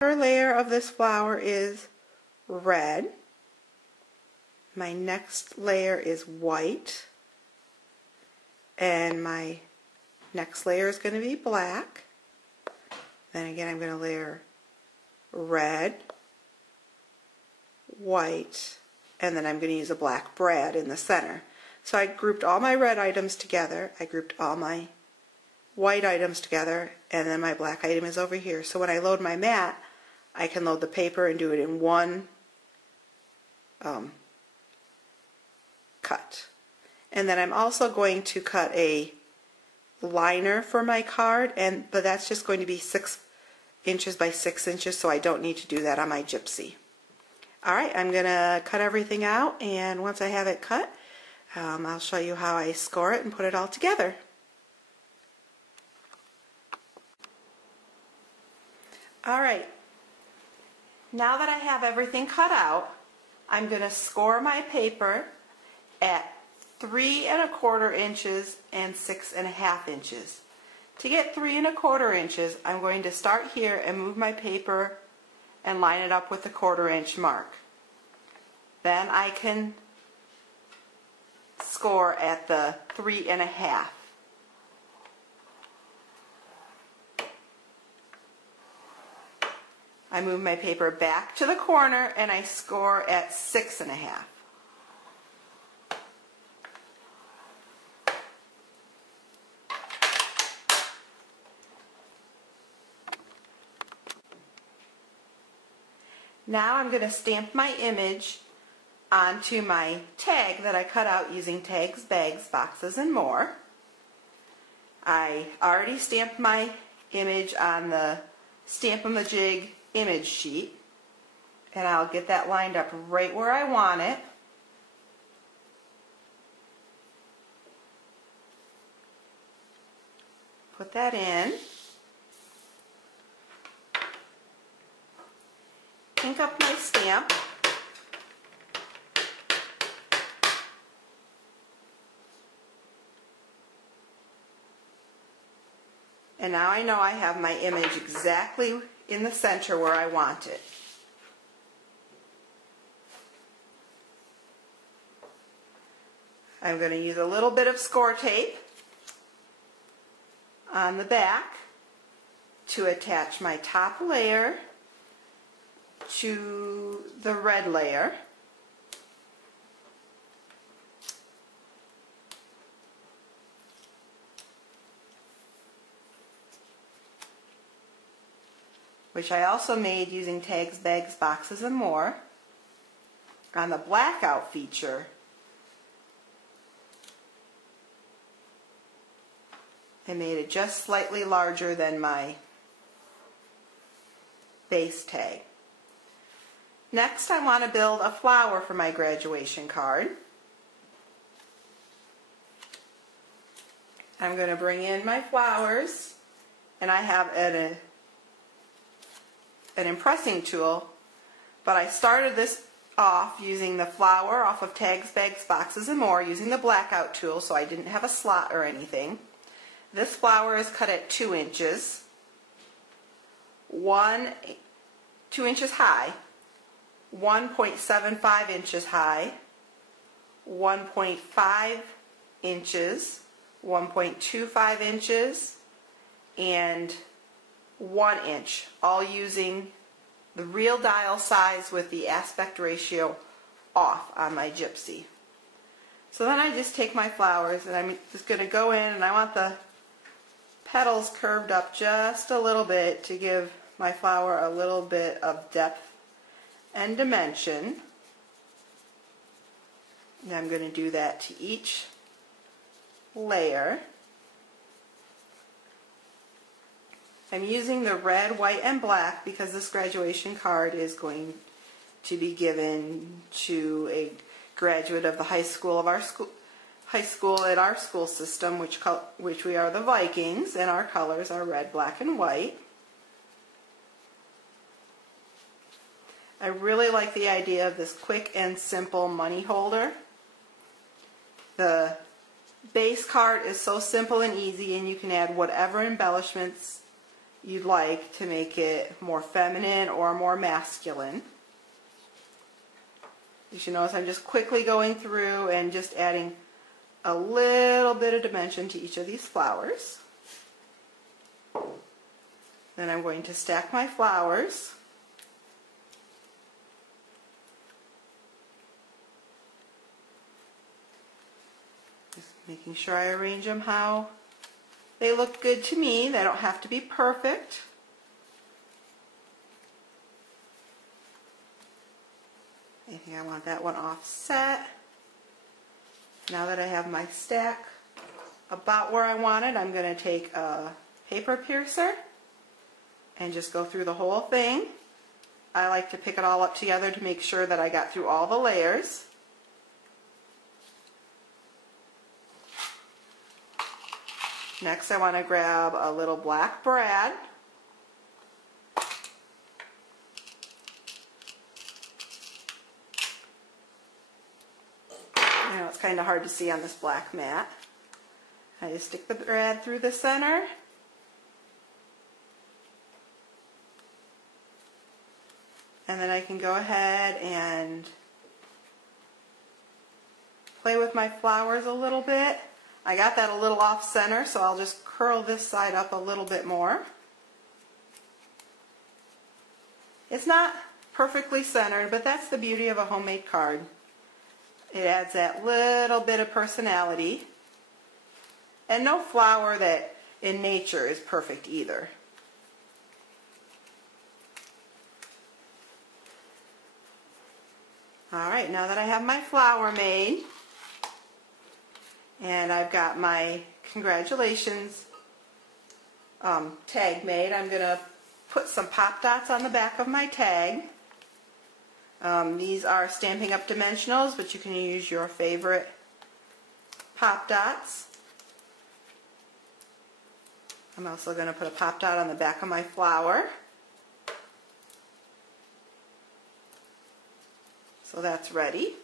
layer of this flower is red. My next layer is white. And my next layer is going to be black. Then again, I'm going to layer red, white, and then I'm going to use a black brad in the center. So I grouped all my red items together, I grouped all my white items together, and then my black item is over here. So when I load my mat, I can load the paper and do it in one cut. And then I'm also going to cut a liner for my card, but that's just going to be 6 inches by 6 inches, so I don't need to do that on my gypsy. Alright, I'm going to cut everything out, and once I have it cut, I'll show you how I score it and put it all together. Alright, now that I have everything cut out, I'm going to score my paper at 3 1/4 inches and 6 1/2 inches. To get 3 1/4 inches, I'm going to start here and move my paper and line it up with the 1/4 inch mark. Then I can score at the 3 1/2. I move my paper back to the corner and I score at 6 1/2. Now I'm going to stamp my image onto my tag that I cut out using tags, bags, boxes, and more. I already stamped my image on the Stamp-A-Ma-Jig image sheet, and I'll get that lined up right where I want it. Put that in. Ink up my stamp. And now I know I have my image exactly in the center where I want it. I'm going to use a little bit of score tape on the back to attach my top layer to the red layer. Which I also made using tags, bags, boxes, and more. On the blackout feature, I made it just slightly larger than my base tag. Next, I want to build a flower for my graduation card. I'm going to bring in my flowers, and I have an impressing tool, but I started this off using the flower off of tags, bags, boxes, and more, using the blackout tool, so I didn't have a slot or anything. This flower is cut at 2 inches, 2 inches high, 1.75 inches high, 1.5 inches, 1.25 inches, and 1 inch, all using the real dial size with the aspect ratio off on my gypsy. So then I just take my flowers and I'm just going to go in, and I want the petals curved up just a little bit to give my flower a little bit of depth and dimension. And I'm going to do that to each layer. I'm using the red, white, and black because this graduation card is going to be given to a graduate of the high school at our school system, which we are the Vikings, and our colors are red, black, and white. I really like the idea of this quick and simple money holder. The base card is so simple and easy, and you can add whatever embellishments you'd like to make it more feminine or more masculine. You should notice I'm just quickly going through and just adding a little bit of dimension to each of these flowers. Then I'm going to stack my flowers. Just making sure I arrange them how they look good to me. They don't have to be perfect. I think I want that one offset. Now that I have my stack about where I want it, I'm going to take a paper piercer and just go through the whole thing. I like to pick it all up together to make sure that I got through all the layers. Next, I want to grab a little black brad. I know it's kind of hard to see on this black mat. I just stick the brad through the center. And then I can go ahead and play with my flowers a little bit. I got that a little off center, so I'll just curl this side up a little bit more. It's not perfectly centered, but that's the beauty of a homemade card. It adds that little bit of personality. And no flower that in nature is perfect either. Alright, now that I have my flower made, and I've got my congratulations tag made, I'm going to put some pop dots on the back of my tag. These are Stampin' Up! Dimensionals, but you can use your favorite pop dots. I'm also going to put a pop dot on the back of my flower. So that's ready.